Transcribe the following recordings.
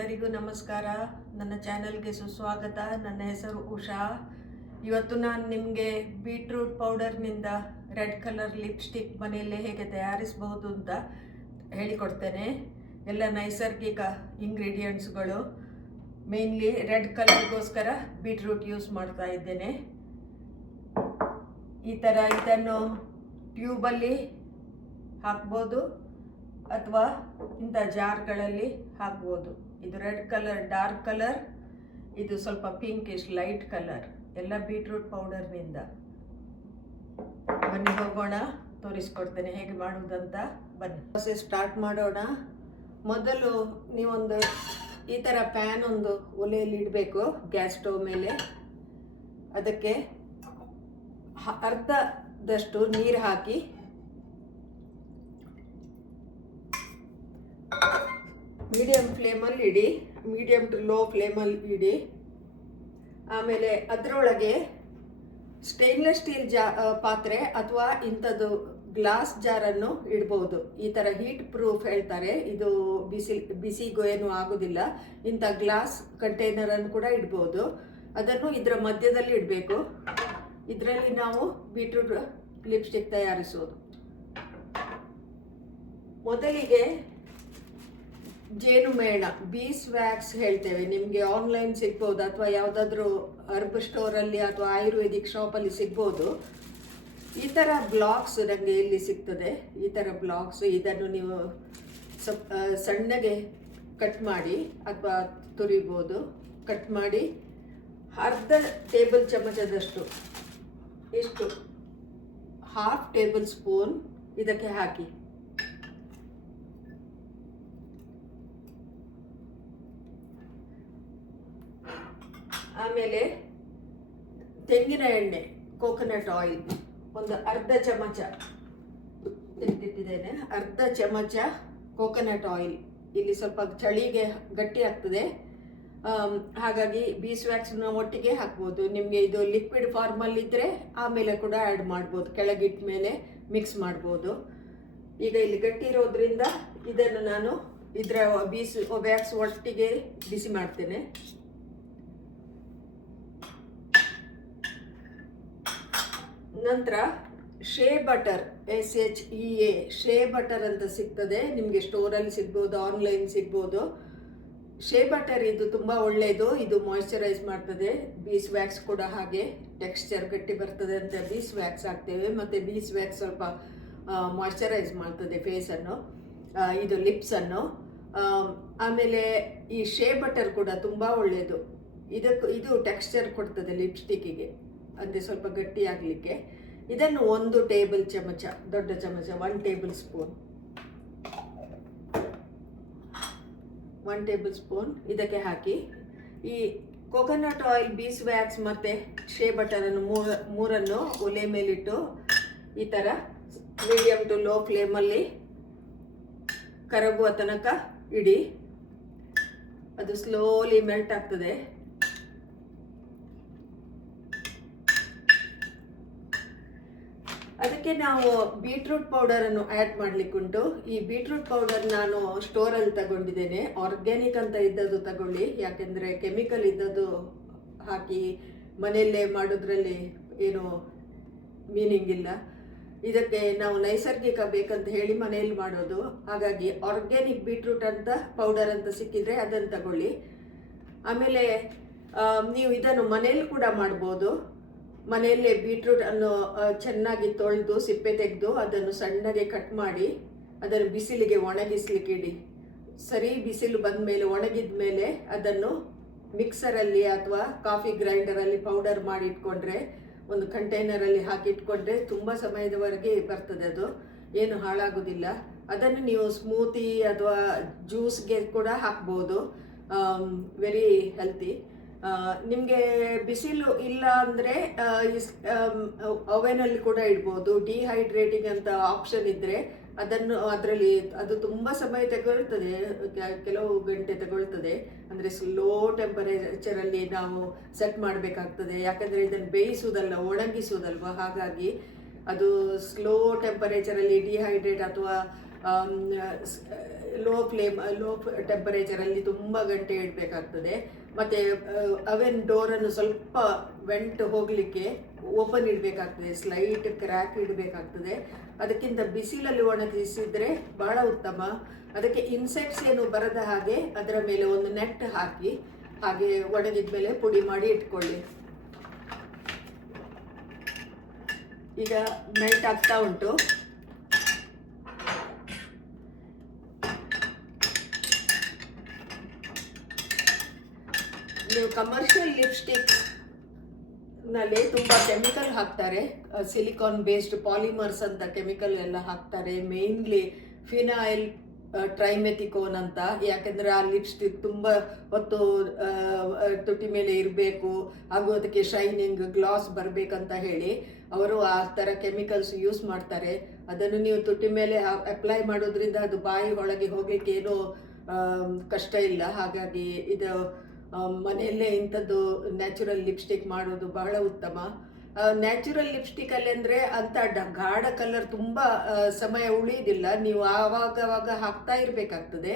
ಎಲ್ಲರಿಗೂ ನಮಸ್ಕಾರ. ನನ್ನ ಚಾನೆಲ್ಗೆ ಸುಸ್ವಾಗತ. ನನ್ನ ಹೆಸರು ಉಷಾ. ಇವತ್ತು ನಾನು ನಿಮಗೆ ಬೀಟ್ರೂಟ್ ಪೌಡರ್ನಿಂದ ರೆಡ್ ಕಲರ್ ಲಿಪ್ಸ್ಟಿಕ್ ಮನೆಯಲ್ಲೇ ಹೇಗೆ ತಯಾರಿಸಬಹುದು ಅಂತ ಹೇಳಿಕೊಡ್ತೇನೆ. ಎಲ್ಲ ನೈಸರ್ಗಿಕ ಇಂಗ್ರೀಡಿಯೆಂಟ್ಸ್ಗಳು. ಮೇನ್ಲಿ ರೆಡ್ ಕಲರ್ಗೋಸ್ಕರ ಬೀಟ್ರೂಟ್ ಯೂಸ್ ಮಾಡ್ತಾ ಇದ್ದೇನೆ. ಈ ಥರ ಇದನ್ನು ಟ್ಯೂಬಲ್ಲಿ ಹಾಕ್ಬೋದು ಅಥವಾ ಇಂಥ ಜಾರ್ಗಳಲ್ಲಿ ಹಾಕ್ಬೋದು. ಇದು ರೆಡ್ ಕಲರ್, ಡಾರ್ಕ್ ಕಲರ್, ಇದು ಸ್ವಲ್ಪ ಪಿಂಕಿಶ್ ಲೈಟ್ ಕಲರ್, ಎಲ್ಲ ಬೀಟ್ರೂಟ್ ಪೌಡರ್ನಿಂದ. ಬನ್ನಿ ಹೋಗೋಣ, ತೋರಿಸ್ಕೊಡ್ತೇನೆ ಹೇಗೆ ಮಾಡುವುದಂತ. ಬನ್ನಿ ಪ್ರೊಸೆಸ್ ಸ್ಟಾರ್ಟ್ ಮಾಡೋಣ. ಮೊದಲು ನೀವೊಂದು ಈ ಥರ ಪ್ಯಾನ್ ಒಂದು ಒಲೆಯಲ್ಲಿ ಇಡಬೇಕು ಗ್ಯಾಸ್ ಸ್ಟವ್ ಮೇಲೆ. ಅದಕ್ಕೆ ಅರ್ಧದಷ್ಟು ನೀರು ಹಾಕಿ ಮೀಡಿಯಂ ಫ್ಲೇಮಲ್ಲಿ ಇಡಿ, ಮೀಡಿಯಂ ಟು ಲೋ ಫ್ಲೇಮಲ್ಲಿ ಇಡಿ. ಆಮೇಲೆ ಅದರೊಳಗೆ ಸ್ಟೇನ್ಲೆಸ್ ಸ್ಟೀಲ್ ಪಾತ್ರೆ ಅಥವಾ ಇಂಥದ್ದು ಗ್ಲಾಸ್ ಜಾರನ್ನು ಇಡ್ಬೋದು. ಈ ಥರ ಹೀಟ್ ಪ್ರೂಫ್ ಹೇಳ್ತಾರೆ, ಇದು ಬಿಸಿಗೂ ಏನೂ ಆಗೋದಿಲ್ಲ. ಇಂಥ ಗ್ಲಾಸ್ ಕಂಟೈನರನ್ನು ಕೂಡ ಇಡ್ಬೋದು. ಅದನ್ನು ಇದರ ಮಧ್ಯದಲ್ಲಿ ಇಡಬೇಕು. ಇದರಲ್ಲಿ ನಾವು ಬೀಟ್ರೂಟ್ ಲಿಪ್ಸ್ಟಿಕ್ ತಯಾರಿಸೋದು. ಮೊದಲಿಗೆ ಜೇನುಮೇಣ, ಬೀಸ್ ವ್ಯಾಕ್ಸ್ ಹೇಳ್ತೇವೆ, ನಿಮಗೆ ಆನ್ಲೈನ್ ಸಿಗ್ಬೋದು ಅಥವಾ ಯಾವುದಾದ್ರೂ ಹರ್ಬ್ ಸ್ಟೋರಲ್ಲಿ ಅಥವಾ ಆಯುರ್ವೇದಿಕ್ ಶಾಪಲ್ಲಿ ಸಿಗ್ಬೋದು. ಈ ಥರ ಬ್ಲಾಕ್ಸ್ ನನಗೆ ಇಲ್ಲಿ ಸಿಗ್ತದೆ. ಈ ಥರ ಬ್ಲಾಕ್ಸ್, ಇದನ್ನು ನೀವು ಸಣ್ಣಗೆ ಕಟ್ ಮಾಡಿ ಅಥವಾ ತುರಿಬೋದು. ಕಟ್ ಮಾಡಿ ಅರ್ಧ ಟೇಬಲ್ ಚಮಚದಷ್ಟು, ಇಷ್ಟು ಹಾಫ್ ಟೇಬಲ್ ಸ್ಪೂನ್ ಇದಕ್ಕೆ ಹಾಕಿ. ಆಮೇಲೆ ತೆಂಗಿನ ಎಣ್ಣೆ, ಕೋಕೋನಟ್ ಆಯಿಲ್ ಒಂದು ಅರ್ಧ ಚಮಚ ತೆಗೆದಿಟ್ಟಿದ್ದೇನೆ. ಅರ್ಧ ಚಮಚ ಕೋಕೋನಟ್ ಆಯಿಲ್. ಇಲ್ಲಿ ಸ್ವಲ್ಪ ಚಳಿಗೆ ಗಟ್ಟಿ ಆಗ್ತದೆ, ಹಾಗಾಗಿ ಬೀಸ್ ವ್ಯಾಕ್ಸ್ನ ಒಟ್ಟಿಗೆ ಹಾಕ್ಬೋದು. ನಿಮಗೆ ಇದು ಲಿಕ್ವಿಡ್ ಫಾರ್ಮಲ್ಲಿದ್ದರೆ ಆಮೇಲೆ ಕೂಡ ಆ್ಯಡ್ ಮಾಡ್ಬೋದು, ಕೆಳಗಿಟ್ಟ ಮೇಲೆ ಮಿಕ್ಸ್ ಮಾಡ್ಬೋದು. ಈಗ ಇಲ್ಲಿ ಗಟ್ಟಿ ಇರೋದ್ರಿಂದ ಇದನ್ನು ನಾನು ಇದರ ಬೀಸ್ ವ್ಯಾಕ್ಸ್ ಒಟ್ಟಿಗೆ ಬಿಸಿ ಮಾಡ್ತೇನೆ. ನಂತರ ಶೇ ಬಟರ್, SHEA, ಶೇ ಬಟರ್ ಅಂತ ಸಿಗ್ತದೆ. ನಿಮಗೆ ಸ್ಟೋರಲ್ಲಿ ಸಿಗ್ಬೋದು, ಆನ್ಲೈನ್ ಸಿಗ್ಬೋದು. ಶೇ ಬಟರ್ ಇದು ತುಂಬ ಒಳ್ಳೆಯದು. ಇದು ಮಾಯಿಶ್ಚರೈಸ್ ಮಾಡ್ತದೆ. ಬೀಸ್ ವ್ಯಾಕ್ಸ್ ಕೂಡ ಹಾಗೆ ಟೆಕ್ಸ್ಚರ್ ಗಟ್ಟಿ ಬರ್ತದೆ ಅಂತ ಬೀಸ್ ವ್ಯಾಕ್ಸ್ ಹಾಕ್ತೇವೆ. ಮತ್ತು ಬೀಸ್ ವ್ಯಾಕ್ಸ್ ಸ್ವಲ್ಪ ಮಾಯಿಶ್ಚರೈಸ್ ಮಾಡ್ತದೆ ಫೇಸನ್ನು, ಇದು ಲಿಪ್ಸನ್ನು. ಆಮೇಲೆ ಈ ಶೇ ಬಟರ್ ಕೂಡ ತುಂಬ ಒಳ್ಳೆಯದು. ಇದು ಟೆಕ್ಸ್ಚರ್ ಕೊಡ್ತದೆ ಲಿಪ್ಸ್ಟಿಕ್ಕಿಗೆ, ಅಂದರೆ ಸ್ವಲ್ಪ ಗಟ್ಟಿ ಆಗಲಿಕ್ಕೆ. ಇದನ್ನು 1 ಟೇಬಲ್ ಚಮಚ, ದೊಡ್ಡ ಚಮಚ, 1 ಟೇಬಲ್ ಸ್ಪೂನ್, 1 ಟೇಬಲ್ ಸ್ಪೂನ್ ಇದಕ್ಕೆ ಹಾಕಿ. ಈ ಕೋಕೋನಟ್ ಆಯಿಲ್, ಬೀಸ್ ವ್ಯಾಕ್ಸ್ ಮತ್ತು ಶೇ ಬಟರನ್ನು ಮೂರನ್ನು ಒಲೆ ಮೇಲಿಟ್ಟು ಈ ಥರ ಮೀಡಿಯಂ ಟು ಲೋ ಫ್ಲೇಮಲ್ಲಿ ಕರಗುವ ತನಕ ಇಡಿ. ಅದು ಸ್ಲೋಲಿ ಮೆಲ್ಟ್ ಆಗ್ತದೆ. ಅದಕ್ಕೆ ನಾವು ಬೀಟ್ರೂಟ್ ಪೌಡರನ್ನು ಆ್ಯಡ್ ಮಾಡಲಿಕ್ಕುಂಟು. ಈ ಬೀಟ್ರೂಟ್ ಪೌಡರ್ ನಾನು ಸ್ಟೋರಲ್ಲಿ ತಗೊಂಡಿದ್ದೇನೆ. ಆರ್ಗ್ಯಾನಿಕ್ ಅಂತ ಇದ್ದದ್ದು ತಗೊಳ್ಳಿ, ಯಾಕೆಂದರೆ ಕೆಮಿಕಲ್ ಇದ್ದದ್ದು ಹಾಕಿ ಮನೆಯಲ್ಲೇ ಮಾಡೋದ್ರಲ್ಲಿ ಏನು ಮೀನಿಂಗ್ ಇಲ್ಲ. ಇದಕ್ಕೆ ನಾವು ನೈಸರ್ಗಿಕ ಬೇಕಂತ ಹೇಳಿ ಮನೆಯಲ್ಲಿ ಮಾಡೋದು. ಹಾಗಾಗಿ ಆರ್ಗ್ಯಾನಿಕ್ ಬೀಟ್ರೂಟ್ ಅಂತ ಪೌಡರ್ ಅಂತ ಸಿಕ್ಕಿದ್ರೆ ಅದನ್ನು ತಗೊಳ್ಳಿ. ಆಮೇಲೆ ನೀವು ಇದನ್ನು ಮನೆಯಲ್ಲಿ ಕೂಡ ಮಾಡ್ಬೋದು. ಮನೆಯಲ್ಲೇ ಬೀಟ್ರೂಟ್ ಅನ್ನು ಚೆನ್ನಾಗಿ ತೊಳೆದು ಸಿಪ್ಪೆ ತೆಗೆದು ಅದನ್ನು ಸಣ್ಣಗೆ ಕಟ್ ಮಾಡಿ ಅದನ್ನು ಬಿಸಿಲಿಗೆ ಒಣಗಿಸ್ಲಿಕ್ಕೆ ಇಡಿ. ಸರಿ ಬಿಸಿಲು ಬಂದ ಮೇಲೆ, ಒಣಗಿದ ಮೇಲೆ ಅದನ್ನು ಮಿಕ್ಸರಲ್ಲಿ ಅಥವಾ ಕಾಫಿ ಗ್ರೈಂಡರಲ್ಲಿ ಪೌಡರ್ ಮಾಡಿ ಇಟ್ಕೊಂಡ್ರೆ, ಒಂದು ಕಂಟೈನರಲ್ಲಿ ಹಾಕಿಟ್ಕೊಂಡ್ರೆ ತುಂಬ ಸಮಯದವರೆಗೆ ಬರ್ತದೆ. ಅದು ಏನು ಹಾಳಾಗೋದಿಲ್ಲ. ಅದನ್ನು ನೀವು ಸ್ಮೂತಿ ಅಥವಾ ಜ್ಯೂಸ್ಗೆ ಕೂಡ ಹಾಕ್ಬೋದು. Very healthy. ನಿಮಗೆ ಬಿಸಿಲು ಇಲ್ಲ ಅಂದರೆ ಓವೆನಲ್ಲಿ ಕೂಡ ಇಡ್ಬೋದು. ಡಿಹೈಡ್ರೇಟಿಂಗ್ ಅಂತ ಆಪ್ಷನ್ ಇದ್ದರೆ ಅದರಲ್ಲಿ ಅದು ತುಂಬ ಸಮಯ ತಗೊಳ್ತದೆ, ಕೆಲವು ಗಂಟೆ ತಗೊಳ್ತದೆ. ಅಂದರೆ ಸ್ಲೋ ಟೆಂಪರೇಚರಲ್ಲಿ ನಾವು ಸೆಟ್ ಮಾಡಬೇಕಾಗ್ತದೆ, ಯಾಕಂದರೆ ಇದನ್ನು ಬೇಯಿಸೋದಲ್ಲ, ಒಣಗಿಸೋದಲ್ವ. ಹಾಗಾಗಿ ಅದು ಸ್ಲೋ ಟೆಂಪರೇಚರಲ್ಲಿ ಡಿಹೈಡ್ರೇಟ್ ಅಥವಾ ಲೋ ಟೆಂಪರೇಚರಲ್ಲಿ ತುಂಬ ಗಂಟೆ ಇಡಬೇಕಾಗ್ತದೆ. ಮತ್ತು ಅವೆನ್ ಡೋರನ್ನು ಸ್ವಲ್ಪ ವೆಂಟ್ ಹೋಗಲಿಕ್ಕೆ ಓಪನ್ ಇಡಬೇಕಾಗ್ತದೆ, ಸ್ಲೈಟ್ ಕ್ರ್ಯಾಕ್ ಇಡಬೇಕಾಗ್ತದೆ. ಅದಕ್ಕಿಂತ ಬಿಸಿಲಲ್ಲಿ ಒಣಗಿಸಿದರೆ ಬಹಳ ಉತ್ತಮ. ಅದಕ್ಕೆ ಇನ್ಸೆಕ್ಟ್ಸ್ ಏನು ಬರದ ಹಾಗೆ ಅದರ ಮೇಲೆ ಒಂದು ನೆಟ್ ಹಾಕಿ ಹಾಗೆ ಒಣಗಿದ ಮೇಲೆ ಪುಡಿ ಮಾಡಿ ಇಟ್ಕೊಳ್ಳಿ. ಈಗ ಮೆಲ್ಟ್ ಆಗ್ತಾ ಉಂಟು. ನೀವು ಕಮರ್ಷಿಯಲ್ ಲಿಪ್ಸ್ಟಿಕ್ ನಲ್ಲಿ ತುಂಬಾ ಕೆಮಿಕಲ್ ಹಾಕ್ತಾರೆ, ಸಿಲಿಕಾನ್ ಬೇಸ್ಡ್ ಪಾಲಿಮರ್ಸ್ ಅಂತ ಕೆಮಿಕಲ್ ಎಲ್ಲ ಹಾಕ್ತಾರೆ. ಮೇನ್ಲಿ ಫಿನೈಲ್ ಟ್ರೈಮೆಥಿಕೋನ್ ಅಂತ. ಯಾಕಂದ್ರೆ ಆ ಲಿಪ್ಸ್ಟಿಕ್ ತುಂಬಾ ಹೊತ್ತು ತುಟಿ ಮೇಲೆ ಇರಬೇಕು ಹಾಗೂ ಅದಕ್ಕೆ ಶೈನಿಂಗ್ ಗ್ಲಾಸ್ ಬರಬೇಕಂತ ಹೇಳಿ ಅವರು ಆ ಥರ ಕೆಮಿಕಲ್ಸ್ ಯೂಸ್ ಮಾಡ್ತಾರೆ. ಅದನ್ನು ನೀವು ತುಟಿ ಮೇಲೆ ಅಪ್ಲೈ ಮಾಡೋದ್ರಿಂದ ಅದು ಬಾಯಿ ಒಳಗೆ ಹೋಗ್ಲಿಕ್ಕೆ ಏನೂ ಕಷ್ಟ ಇಲ್ಲ. ಹಾಗಾಗಿ ಇದು ಮನೆಯಲ್ಲೇ ಇಂಥದ್ದು ನ್ಯಾಚುರಲ್ ಲಿಪ್ಸ್ಟಿಕ್ ಮಾಡೋದು ಬಹಳ ಉತ್ತಮ. ನ್ಯಾಚುರಲ್ ಲಿಪ್ಸ್ಟಿಕ್ ಅಲ್ಲಿ ಅಂದರೆ ಅಂತ ಗಾಢ ಕಲರ್ ತುಂಬ ಸಮಯ ಉಳಿಯೋದಿಲ್ಲ. ನೀವು ಆವಾಗ ಹಾಕ್ತಾ ಇರಬೇಕಾಗ್ತದೆ.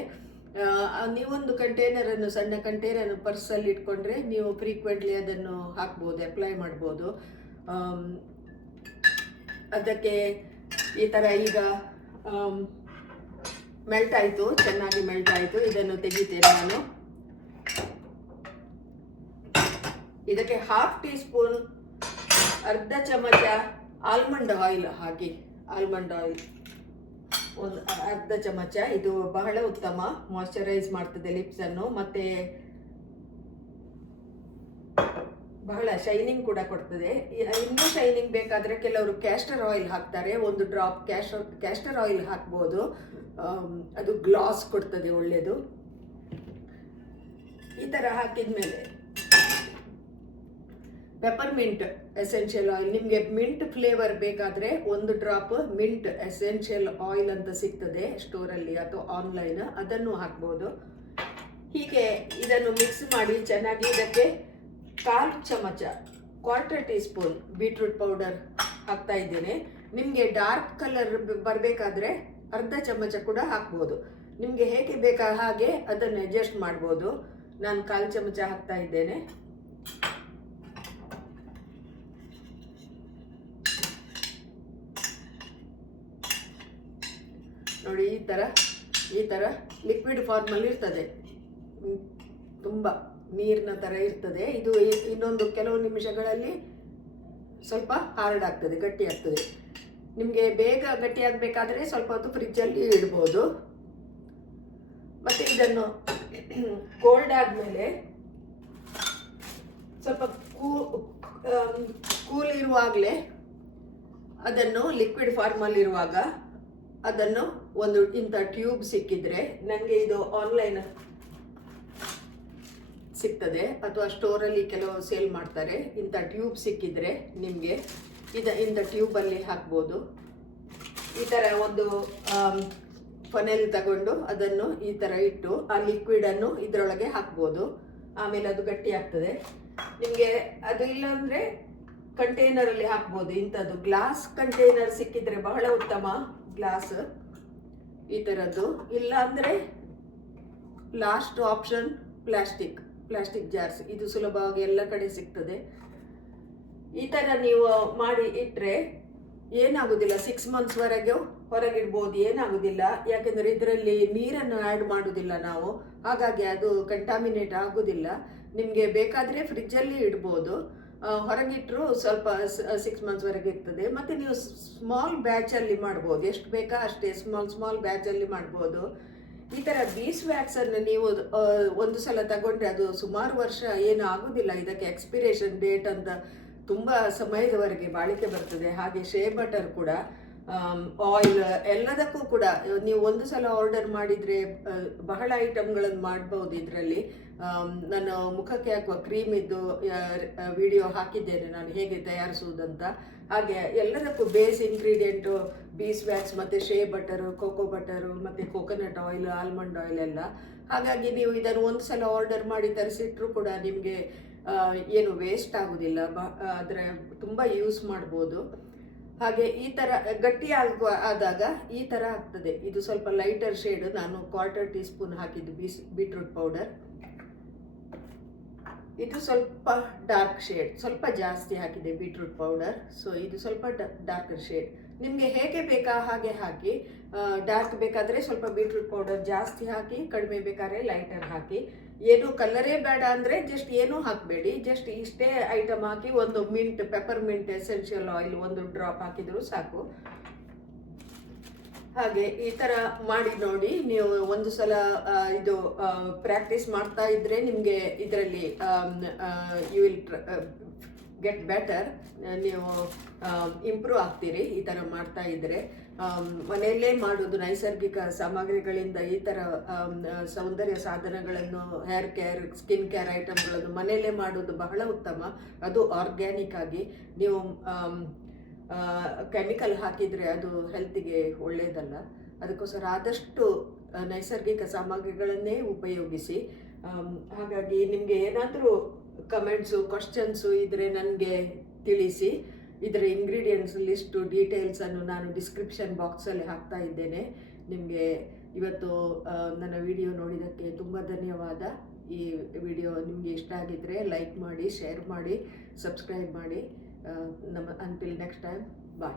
ನೀವೊಂದು ಕಂಟೈನರನ್ನು, ಸಣ್ಣ ಕಂಟೈನರ್ ಪರ್ಸಲ್ಲಿ ಇಟ್ಕೊಂಡ್ರೆ ನೀವು ಫ್ರೀಕ್ವೆಂಟ್ಲಿ ಅದನ್ನು ಹಾಕ್ಬೋದು, ಅಪ್ಲೈ ಮಾಡ್ಬೋದು. ಅದಕ್ಕೆ ಈ ಥರ ಈಗ ಮೆಲ್ಟ್ ಆಯಿತು, ಚೆನ್ನಾಗಿ ಮೆಲ್ಟ್ ಆಯಿತು. ಇದನ್ನು ತೆಗಿತೇನೆ ನಾನು. ಇದಕ್ಕೆ 1/2 ಟೀ ಸ್ಪೂನ್, ಅರ್ಧ ಚಮಚ ಆಲ್ಮಂಡ್ ಆಯಿಲ್ ಹಾಕಿ, ಆಲ್ಮಂಡ್ ಆಯಿಲ್ ಒಂದು ಅರ್ಧ ಚಮಚ. ಇದು ಬಹಳ ಉತ್ತಮ, ಮಾಯ್ಶ್ಚರೈಸ್ ಮಾಡ್ತದೆ ಲಿಪ್ಸ್ ಅನ್ನು, ಮತ್ತೆ ಬಹಳ ಶೈನಿಂಗ್ ಕೂಡ ಕೊಡ್ತದೆ. ಇನ್ನೂ ಶೈನಿಂಗ್ ಬೇಕಾದ್ರೆ ಕೆಲವರು ಕ್ಯಾಸ್ಟರ್ ಆಯಿಲ್ ಹಾಕ್ತಾರೆ. ಒಂದು ಡ್ರಾಪ್ ಕ್ಯಾಸ್ಟರ್ ಆಯಿಲ್ ಹಾಕ್ಬೋದು, ಅದು ಗ್ಲಾಸ್ ಕೊಡ್ತದೆ, ಒಳ್ಳೆಯದು. ಈ ಥರ ಹಾಕಿದ್ಮೇಲೆ ಪೆಪ್ಪರ್ಮಿಂಟ್ ಎಸೆನ್ಷಿಯಲ್ ಆಯಿಲ್, ನಿಮಗೆ ಮಿಂಟ್ ಫ್ಲೇವರ್ ಬೇಕಾದರೆ ಒಂದು ಡ್ರಾಪ್ ಮಿಂಟ್ ಎಸೆನ್ಷಿಯಲ್ ಆಯಿಲ್ ಅಂತ ಸಿಗ್ತದೆ ಸ್ಟೋರಲ್ಲಿ ಅಥವಾ ಆನ್ಲೈನ್, ಅದನ್ನು ಹಾಕ್ಬೋದು. ಹೀಗೆ ಇದನ್ನು ಮಿಕ್ಸ್ ಮಾಡಿ ಚೆನ್ನಾಗಿ ಇದಕ್ಕೆ 1/4 ಚಮಚ, 1/4 ಟೀ ಸ್ಪೂನ್ ಬೀಟ್ರೂಟ್ ಪೌಡರ್ ಹಾಕ್ತಾ ಇದ್ದೇನೆ. ನಿಮಗೆ ಡಾರ್ಕ್ ಕಲರ್ ಬರಬೇಕಾದ್ರೆ ಅರ್ಧ ಚಮಚ ಕೂಡ ಹಾಕ್ಬೋದು. ನಿಮಗೆ ಹೇಗೆ ಬೇಕಾ ಹಾಗೆ ಅದನ್ನು ಅಡ್ಜಸ್ಟ್ ಮಾಡ್ಬೋದು. ನಾನು 1/4 ಚಮಚ ಹಾಕ್ತಾ ಇದ್ದೇನೆ. ನೋಡಿ, ಈ ಥರ ಲಿಕ್ವಿಡ್ ಫಾರ್ಮಲ್ಲಿ ಇರ್ತದೆ, ತುಂಬ ನೀರಿನ ಥರ ಇರ್ತದೆ. ಇದು ಇನ್ನೊಂದು ಕೆಲವು ನಿಮಿಷಗಳಲ್ಲಿ ಸ್ವಲ್ಪ ಹಾರ್ಡ್ ಆಗ್ತದೆ, ಗಟ್ಟಿ ಆಗ್ತದೆ. ನಿಮಗೆ ಬೇಗ ಗಟ್ಟಿ ಆಗಬೇಕಾದ್ರೆ ಸ್ವಲ್ಪ ಹೊತ್ತು ಫ್ರಿಜ್ಜಲ್ಲಿ ಇಡ್ಬೋದು. ಮತ್ತು ಇದನ್ನು ಕೋಲ್ಡ್ ಆದಮೇಲೆ ಸ್ವಲ್ಪ ಕೂಲ್ ಇರುವಾಗಲೇ ಅದನ್ನು ಲಿಕ್ವಿಡ್ ಫಾರ್ಮಲ್ಲಿ ಇರುವಾಗ ಅದನ್ನು ಒಂದು ಇಂಥ ಟ್ಯೂಬ್ ಸಿಕ್ಕಿದ್ರೆ, ನನಗೆ ಇದು ಆನ್ಲೈನ್ ಸಿಗ್ತದೆ ಅಥವಾ ಸ್ಟೋರಲ್ಲಿ ಕೆಲವು ಸೇಲ್ ಮಾಡ್ತಾರೆ. ಇಂಥ ಟ್ಯೂಬ್ ಸಿಕ್ಕಿದ್ರೆ ನಿಮಗೆ ಇಂಥ ಟ್ಯೂಬಲ್ಲಿ ಹಾಕ್ಬೋದು. ಈ ಥರ ಒಂದು ಫನೆಲ್ ತಗೊಂಡು ಅದನ್ನು ಈ ಥರ ಇಟ್ಟು ಆ ಲಿಕ್ವಿಡನ್ನು ಇದರೊಳಗೆ ಹಾಕ್ಬೋದು. ಆಮೇಲೆ ಅದು ಗಟ್ಟಿ ಆಗ್ತದೆ. ನಿಮಗೆ ಅದು ಇಲ್ಲಾಂದರೆ ಕಂಟೈನರಲ್ಲಿ ಹಾಕ್ಬೋದು. ಇಂಥದ್ದು ಗ್ಲಾಸ್ ಕಂಟೈನರ್ ಸಿಕ್ಕಿದ್ರೆ ಬಹಳ ಉತ್ತಮ, ಗ್ಲಾಸ್ ಈ ಥರದ್ದು. ಇಲ್ಲ ಅಂದರೆ ಲಾಸ್ಟ್ ಆಪ್ಷನ್ ಪ್ಲಾಸ್ಟಿಕ್ ಜಾರ್ಸ್, ಇದು ಸುಲಭವಾಗಿ ಎಲ್ಲ ಕಡೆ ಸಿಗ್ತದೆ. ಈ ಥರ ನೀವು ಮಾಡಿ ಇಟ್ಟರೆ ಏನಾಗೋದಿಲ್ಲ, 6 ಮಂತ್ಸ್ವರೆಗೂ ಹೊರಗಿಡ್ಬೋದು, ಏನಾಗೋದಿಲ್ಲ. ಯಾಕೆಂದರೆ ಇದರಲ್ಲಿ ನೀರನ್ನು ಆ್ಯಡ್ ಮಾಡೋದಿಲ್ಲ ನಾವು, ಹಾಗಾಗಿ ಅದು ಕಂಟಾಮಿನೇಟ್ ಆಗೋದಿಲ್ಲ. ನಿಮಗೆ ಬೇಕಾದರೆ ಫ್ರಿಜ್ಜಲ್ಲಿ ಇಡ್ಬೋದು, ಹೊರಗಿಟ್ಟರು ಸ್ವಲ್ಪ 6 ಮಂತ್ಸ್ವರೆಗೆ ಇರ್ತದೆ. ಮತ್ತು ನೀವು ಸ್ಮಾಲ್ ಬ್ಯಾಚಲ್ಲಿ ಮಾಡ್ಬೋದು, ಎಷ್ಟು ಬೇಕಾ ಅಷ್ಟೇ ಸ್ಮಾಲ್ ಬ್ಯಾಚಲ್ಲಿ ಮಾಡ್ಬೋದು. ಈ ಥರ ಬೀಸ್ ವ್ಯಾಕ್ಸನ್ನು ನೀವು ಒಂದು ಸಲ ತಗೊಂಡ್ರೆ ಅದು ಸುಮಾರು ವರ್ಷ ಏನು ಆಗೋದಿಲ್ಲ. ಇದಕ್ಕೆ ಎಕ್ಸ್ಪಿರೇಷನ್ ಡೇಟ್ ಅಂತ ತುಂಬ ಸಮಯದವರೆಗೆ ಬಾಳಿಕೆ ಬರ್ತದೆ. ಹಾಗೆ ಶೇ ಬಟರ್ ಕೂಡ, ಆಯಿಲ್, ಎಲ್ಲದಕ್ಕೂ ಕೂಡ ನೀವು ಒಂದು ಸಲ ಆರ್ಡರ್ ಮಾಡಿದರೆ ಬಹಳ ಐಟಮ್ಗಳನ್ನು ಮಾಡ್ಬೋದು ಇದರಲ್ಲಿ. ನಾನು ಮುಖಕ್ಕೆ ಹಾಕುವ ಕ್ರೀಮ್ ಇದ್ದು ವಿಡಿಯೋ ಹಾಕಿದ್ದೇನೆ ನಾನು ಹೇಗೆ ತಯಾರಿಸುವುದಂತ. ಹಾಗೆ ಎಲ್ಲದಕ್ಕೂ ಬೇಸ್ ಇಂಗ್ರೀಡಿಯೆಂಟು ಬೀಸ್ ವ್ಯಾಕ್ಸ್ ಮತ್ತು ಶೇ ಬಟರು, ಕೋಕೋ ಬಟರು ಮತ್ತು ಕೋಕೋನಟ್ ಆಯಿಲ್, ಆಲ್ಮಂಡ್ ಆಯಿಲ್ ಎಲ್ಲ. ಹಾಗಾಗಿ ನೀವು ಇದನ್ನು ಒಂದು ಸಲ ಆರ್ಡರ್ ಮಾಡಿ ತರಿಸಿಟ್ರೂ ಕೂಡ ನಿಮಗೆ ಏನು ವೇಸ್ಟ್ ಆಗೋದಿಲ್ಲ, ಅದರ ತುಂಬ ಯೂಸ್ ಮಾಡ್ಬೋದು. ಹಾಗೆ ಈ ಥರ ಗಟ್ಟಿ ಆದಾಗ ಈ ಥರ ಆಗ್ತದೆ. ಇದು ಸ್ವಲ್ಪ ಲೈಟರ್ ಶೇಡ್, ನಾನು 1/4 ಟೀ ಸ್ಪೂನ್ ಹಾಕಿದ್ದು ಬೀಟ್ರೂಟ್ ಪೌಡರ್. ಇದು ಸ್ವಲ್ಪ ಡಾರ್ಕ್ ಶೇಡ್, ಸ್ವಲ್ಪ ಜಾಸ್ತಿ ಹಾಕಿದೆ ಬೀಟ್ರೂಟ್ ಪೌಡರ್. ಸೊ ಇದು ಸ್ವಲ್ಪ ಡಾರ್ಕರ್ ಶೇಡ್. ನಿಮಗೆ ಹೇಗೆ ಬೇಕಾ ಹಾಗೆ ಹಾಕಿ. ಡಾರ್ಕ್ ಬೇಕಾದರೆ ಸ್ವಲ್ಪ ಬೀಟ್ರೂಟ್ ಪೌಡರ್ ಜಾಸ್ತಿ ಹಾಕಿ, ಕಡಿಮೆ ಬೇಕಾದ್ರೆ ಲೈಟರ್ ಹಾಕಿ. ಏನು ಕಲರೇ ಬೇಡ ಅಂದರೆ ಜಸ್ಟ್ ಏನೂ ಹಾಕಬೇಡಿ, ಜಸ್ಟ್ ಇಷ್ಟೇ ಐಟಮ್ ಹಾಕಿ ಒಂದು pepper mint essential oil 1 drop ಹಾಕಿದರೂ ಸಾಕು. ಹಾಗೆ ಈ ಥರ ಮಾಡಿ ನೋಡಿ. ನೀವು ಒಂದು ಸಲ ಇದು ಪ್ರಾಕ್ಟೀಸ್ ಮಾಡ್ತಾ ಇದ್ದರೆ ನಿಮಗೆ ಇದರಲ್ಲಿ ಯು ವಿಲ್ ಗೆಟ್ ಬೆಟರ್. ನೀವು ಇಂಪ್ರೂವ್ ಆಗ್ತೀರಿ ಈ ಥರ ಮಾಡ್ತಾ ಇದ್ದರೆ. ಮನೆಯಲ್ಲೇ ಮಾಡೋದು, ನೈಸರ್ಗಿಕ ಸಾಮಗ್ರಿಗಳಿಂದ ಈ ಥರ ಸೌಂದರ್ಯ ಸಾಧನಗಳನ್ನು, ಹೇರ್ ಕೇರ್, ಸ್ಕಿನ್ ಕೇರ್ ಐಟಮ್ಗಳನ್ನು ಮನೆಯಲ್ಲೇ ಮಾಡೋದು ಬಹಳ ಉತ್ತಮ. ಅದು ಆರ್ಗ್ಯಾನಿಕ್ ಆಗಿ. ನೀವು ಕೆಮಿಕಲ್ ಹಾಕಿದರೆ ಅದು ಹೆಲ್ತಿಗೆ ಒಳ್ಳೆಯದಲ್ಲ. ಅದಕ್ಕೋಸ್ಕರ ಆದಷ್ಟು ನೈಸರ್ಗಿಕ ಸಾಮಗ್ರಿಗಳನ್ನೇ ಉಪಯೋಗಿಸಿ. ಹಾಗಾಗಿ ನಿಮಗೆ ಏನಾದರೂ ಕಮೆಂಟ್ಸು, ಕ್ವಶನ್ಸು ಇದ್ದರೆ ನನಗೆ ತಿಳಿಸಿ. ಇದರ ಇಂಗ್ರೀಡಿಯೆಂಟ್ಸ್ ಲಿಸ್ಟು, ಡೀಟೇಲ್ಸನ್ನು ನಾನು ಡಿಸ್ಕ್ರಿಪ್ಷನ್ ಬಾಕ್ಸಲ್ಲಿ ಹಾಕ್ತಾ ಇದ್ದೇನೆ. ನಿಮಗೆ ಇವತ್ತು ನನ್ನ ವಿಡಿಯೋ ನೋಡಿದ್ದಕ್ಕೆ ತುಂಬ ಧನ್ಯವಾದ. ಈ ವಿಡಿಯೋ ನಿಮಗೆ ಇಷ್ಟ ಆಗಿದ್ದರೆ ಲೈಕ್ ಮಾಡಿ, ಶೇರ್ ಮಾಡಿ, ಸಬ್ಸ್ಕ್ರೈಬ್ ಮಾಡಿ. Until next time, bye.